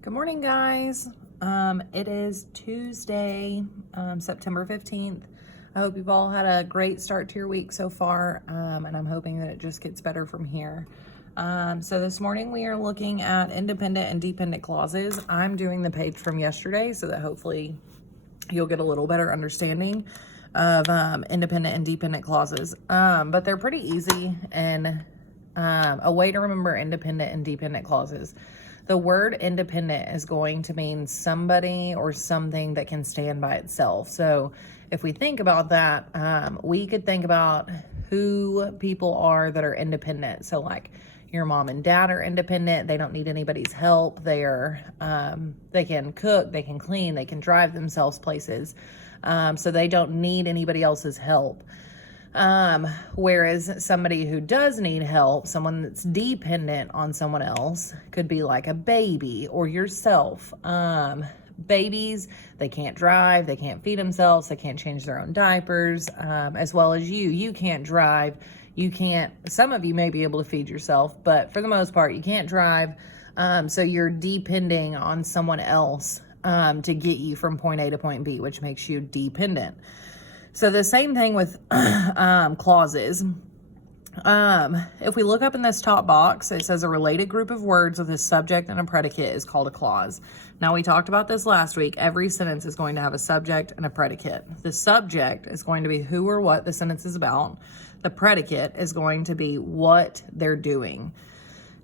Good morning, guys. It is Tuesday, September 15th. I hope you've all had a great start to your week so far, and I'm hoping that it just gets better from here. So this morning we are looking at independent and dependent clauses. I'm doing the page from yesterday so that hopefully you'll get a little better understanding of independent and dependent clauses. But they're pretty easy, and a way to remember independent and dependent clauses. The word independent is going to mean somebody or something that can stand by itself. So if we think about that, we could think about who people are that are independent. So like your mom and dad are independent. They don't need anybody's help. They can cook, they can clean, they can drive themselves places. So they don't need anybody else's help. Whereas somebody who does need help, someone that's dependent on someone else, could be like a baby or yourself. Babies, they can't drive, they can't feed themselves, they can't change their own diapers, as well as you can't drive, you can't, some of you may be able to feed yourself, but for the most part, you can't drive. So you're depending on someone else, to get you from point A to point B, which makes you dependent. So the same thing with clauses. If we look up in this top box, it says a related group of words with a subject and a predicate is called a clause. Now, we talked about this last week. Every sentence is going to have a subject and a predicate. The subject is going to be who or what the sentence is about. The predicate is going to be what they're doing.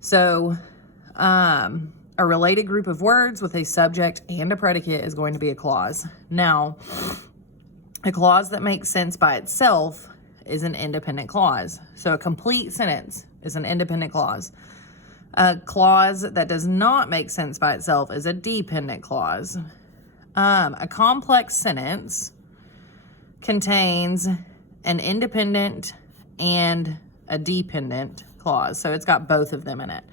So a related group of words with a subject and a predicate is going to be a clause. Now, a clause that makes sense by itself is an independent clause. So a complete sentence is an independent clause. A clause that does not make sense by itself is a dependent clause. A complex sentence contains an independent and a dependent clause. So it's got both of them in it.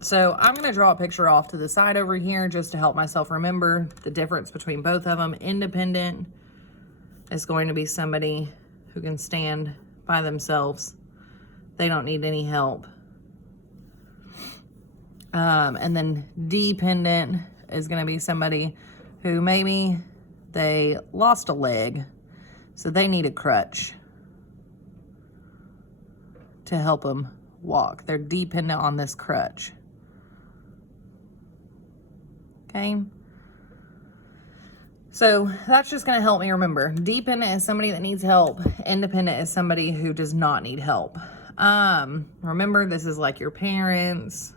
So I'm going to draw a picture off to the side over here just to help myself remember the difference between both of them. Independent is going to be somebody who can stand by themselves. They don't need any help. And then dependent is going to be somebody who maybe they lost a leg, so they need a crutch to help them walk. They're dependent on this crutch. Okay? So that's just going to help me remember. Dependent is somebody that needs help. Independent is somebody who does not need help. Remember, this is like your parents,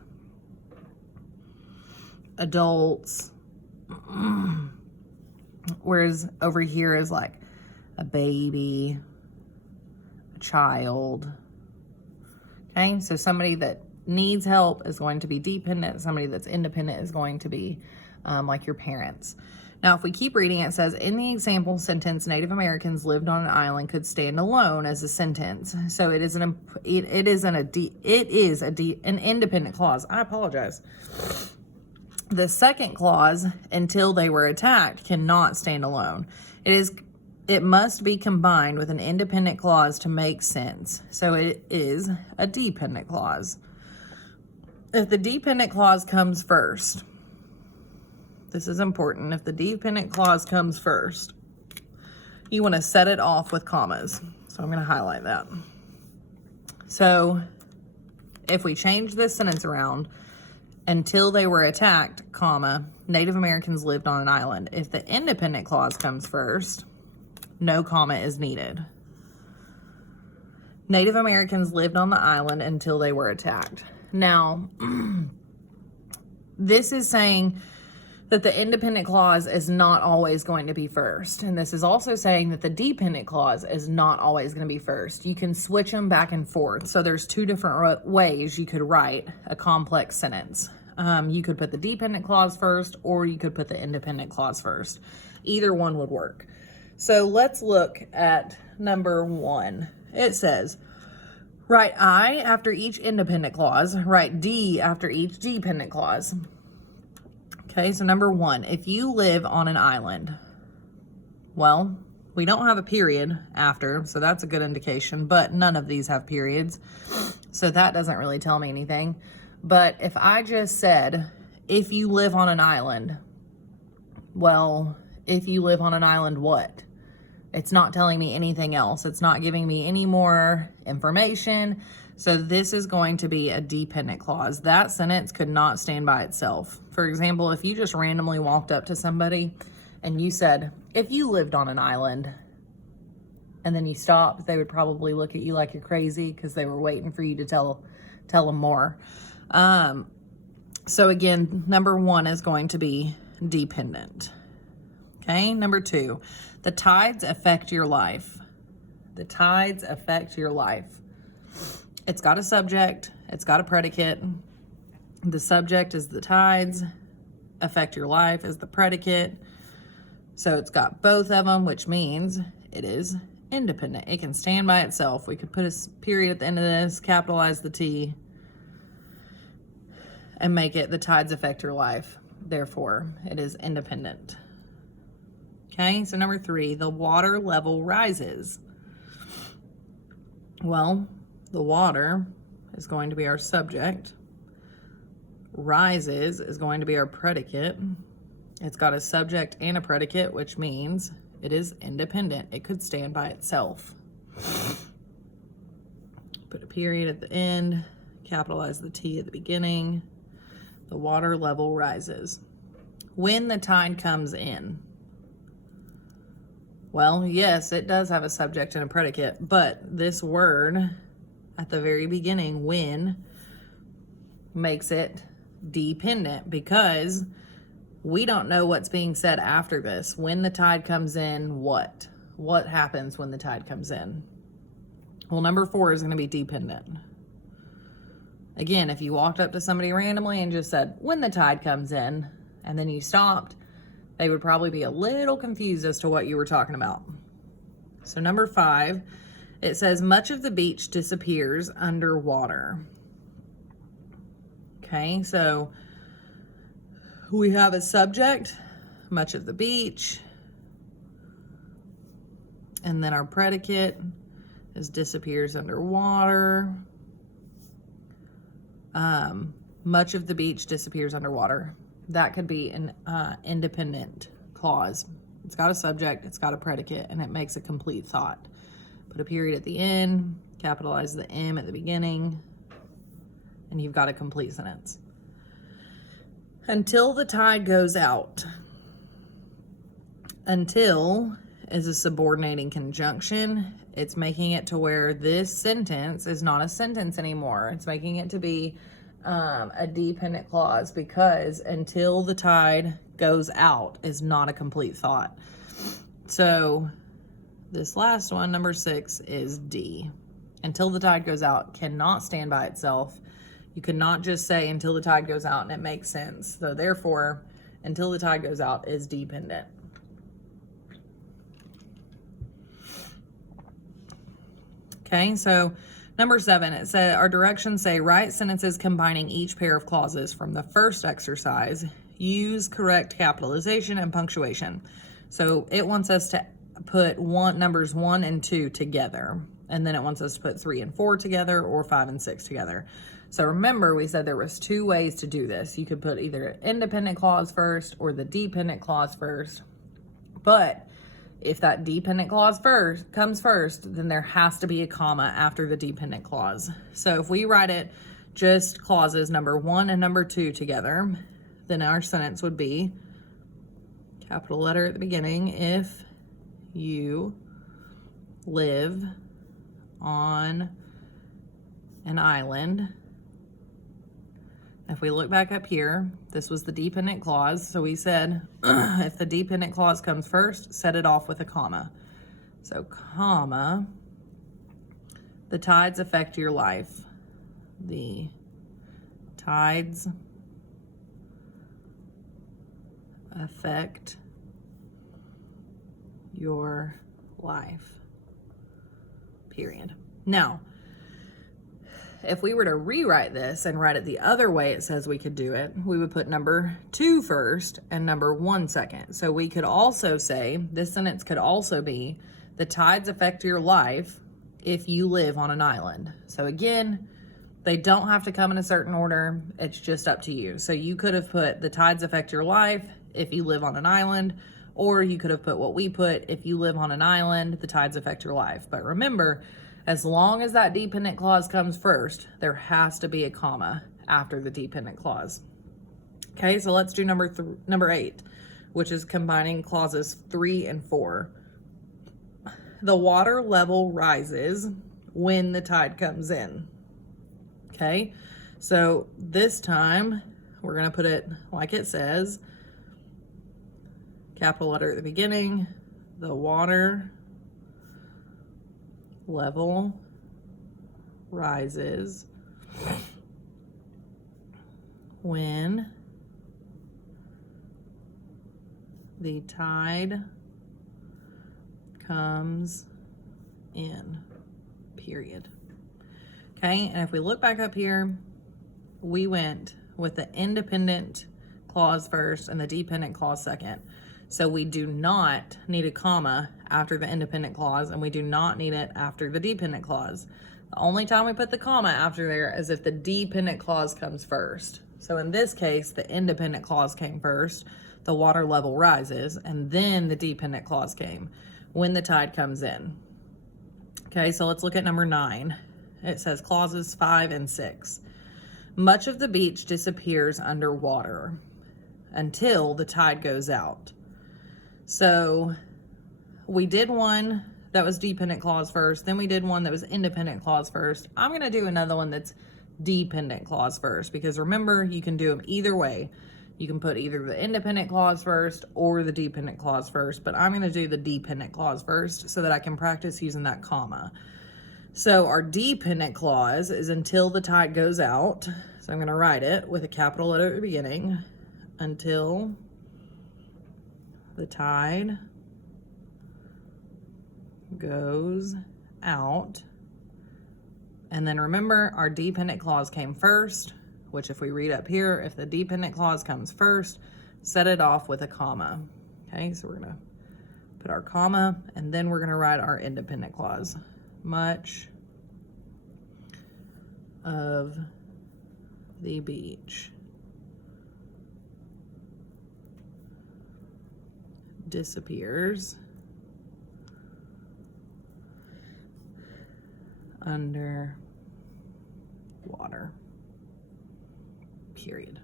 adults, whereas over here is like a baby, a child. Okay, so somebody that needs help is going to be dependent. Somebody that's independent is going to be like your parents. Now, if we keep reading, it says, in the example sentence, Native Americans lived on an island could stand alone as a sentence. So it is an independent clause. I apologize. The second clause, until they were attacked, cannot stand alone. It must be combined with an independent clause to make sense. So it is a dependent clause. If the dependent clause comes first, this is important. If the dependent clause comes first, you want to set it off with commas. So I'm going to highlight that. So if we change this sentence around, until they were attacked, comma, Native Americans lived on an island. If the independent clause comes first, no comma is needed. Native Americans lived on the island until they were attacked. Now, this is saying that the independent clause is not always going to be first. And this is also saying that the dependent clause is not always going to be first. You can switch them back and forth. So there's two different ways you could write a complex sentence. You could put the dependent clause first, or you could put the independent clause first. Either one would work. So let's look at number 1. It says, write I after each independent clause, write D after each dependent clause. Okay, so number 1, if you live on an island, well, we don't have a period after, so that's a good indication, but none of these have periods, so that doesn't really tell me anything. But if I just said, if you live on an island. Well, if you live on an island, what? It's not telling me anything else. It's not giving me any more information. So this is going to be a dependent clause. That sentence could not stand by itself. For example, if you just randomly walked up to somebody and you said, if you lived on an island, and then you stopped, they would probably look at you like you're crazy because they were waiting for you to tell them more. So again, number 1 is going to be dependent. Okay, number 2, the tides affect your life. The tides affect your life. It's got a subject, it's got a predicate. The subject is the tides, affect your life is the predicate. So it's got both of them, which means it is independent. It can stand by itself. We could put a period at the end of this, capitalize the T, and make it the tides affect your life. Therefore, it is independent. Okay, so number 3, the water level rises. Well, the water is going to be our subject. Rises is going to be our predicate. It's got a subject and a predicate, which means it is independent. It could stand by itself. Put a period at the end, capitalize the T at the beginning. The water level rises. When the tide comes in. Well, yes, it does have a subject and a predicate, but this word at the very beginning, when, makes it dependent because we don't know what's being said after this. When the tide comes in, what? What happens when the tide comes in? Well, number 4 is going to be dependent. Again, if you walked up to somebody randomly and just said, when the tide comes in, and then you stopped, they would probably be a little confused as to what you were talking about. So number 5, it says much of the beach disappears underwater. Okay, so we have a subject, much of the beach, and then our predicate is disappears underwater. Much of the beach disappears underwater. That could be an independent clause. It's got a subject, it's got a predicate, and it makes a complete thought. Put a period at the end, capitalize the M at the beginning, and you've got a complete sentence. Until the tide goes out. Until is a subordinating conjunction. It's making it to where this sentence is not a sentence anymore. It's making it to be a dependent clause because until the tide goes out is not a complete thought. So this last one, number 6, is D. Until the tide goes out cannot stand by itself. You cannot just say until the tide goes out and it makes sense. So therefore, until the tide goes out is dependent. Okay, so number 7, it said our directions say write sentences combining each pair of clauses from the first exercise. Use correct capitalization and punctuation. So it wants us to put numbers 1 and 2 together, and then it wants us to put 3 and 4 together or 5 and 6 together. So remember, we said there was 2 ways to do this. You could put either an independent clause first or the dependent clause first. But if that dependent clause comes first, then there has to be a comma after the dependent clause. So if we write it just clauses number 1 and number 2 together, then our sentence would be capital letter at the beginning, if you live on an island. If we look back up here, this was the dependent clause. So we said, if the dependent clause comes first, set it off with a comma. So comma, the tides affect your life. The tides affect your life, period. Now, if we were to rewrite this and write it the other way it says we could do it, we would put number 2 first and number 1 second. So we could also say, this sentence could also be, the tides affect your life if you live on an island. So again, They don't have to come in a certain order. It's just up to you. So you could have put the tides affect your life if you live on an island, or you could have put what we put, if you live on an island, the tides affect your life. But remember, as long as that dependent clause comes first, there has to be a comma after the dependent clause. Okay, so let's do number 8, which is combining clauses 3 and 4. The water level rises when the tide comes in. Okay, so this time we're going to put it like it says, capital letter at the beginning, the water level rises when the tide comes in, period. Okay, and if we look back up here, we went with the independent clause first and the dependent clause second. So we do not need a comma after the independent clause, and we do not need it after the dependent clause. The only time we put the comma after there is if the dependent clause comes first. So in this case, the independent clause came first, the water level rises, and then the dependent clause came, when the tide comes in. Okay, so let's look at number 9. It says clauses 5 and 6. Much of the beach disappears underwater until the tide goes out. So we did one that was dependent clause first, then we did one that was independent clause first. I'm going to do another one that's dependent clause first, because remember, you can do them either way. You can put either the independent clause first or the dependent clause first, but I'm going to do the dependent clause first so that I can practice using that comma. So our dependent clause is until the tide goes out. So I'm going to write it with a capital letter at the beginning, until the tide goes out. And then remember, our dependent clause came first, which if we read up here, if the dependent clause comes first, set it off with a comma. Okay, so we're going to put our comma, and then we're going to write our independent clause. Much of the beach disappears under water, period.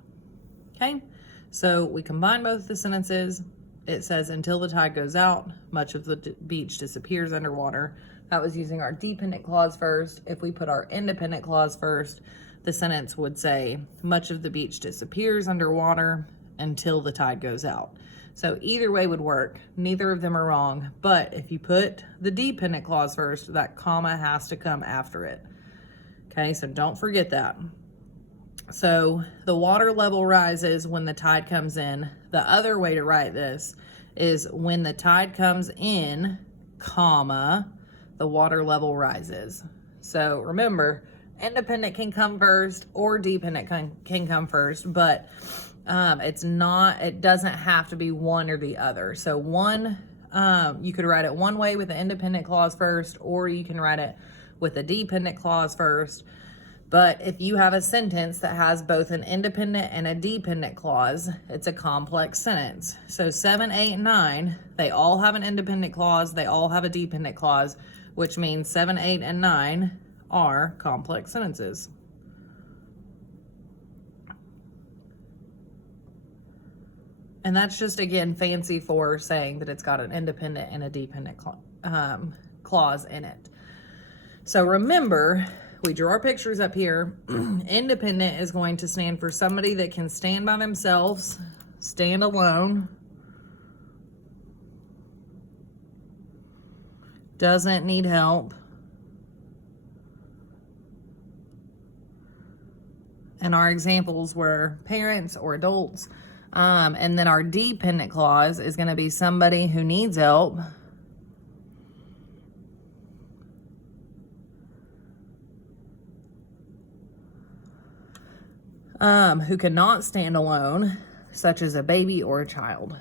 Okay, so we combine both the sentences. It says until the tide goes out, much of the beach disappears underwater. That was using our dependent clause first. If we put our independent clause first, the sentence would say much of the beach disappears underwater until the tide goes out. So either way would work. Neither of them are wrong, but if you put the dependent clause first, that comma has to come after it. Okay, so don't forget that. So the water level rises when the tide comes in. The other way to write this is when the tide comes in, comma, the water level rises. So remember, independent can come first or dependent can come first, but it doesn't have to be one or the other. So one, you could write it one way with the independent clause first, or you can write it with a dependent clause first. But if you have a sentence that has both an independent and a dependent clause, it's a complex sentence. So 7, 8, and 9, they all have an independent clause, they all have a dependent clause, which means 7, 8, and 9 are complex sentences. And that's just, again, fancy for saying that it's got an independent and a dependent clause in it. So remember, we drew our pictures up here. Independent is going to stand for somebody that can stand by themselves, stand alone, doesn't need help, and our examples were parents or adults. And then our dependent clause is going to be somebody who needs help, who cannot stand alone, such as a baby or a child.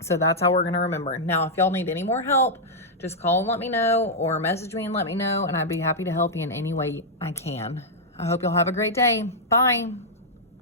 So that's how we're going to remember. Now, if y'all need any more help just call and let me know, or message me and let me know, and I'd be happy to help you in any way I can. I hope you'll have a great day. Bye.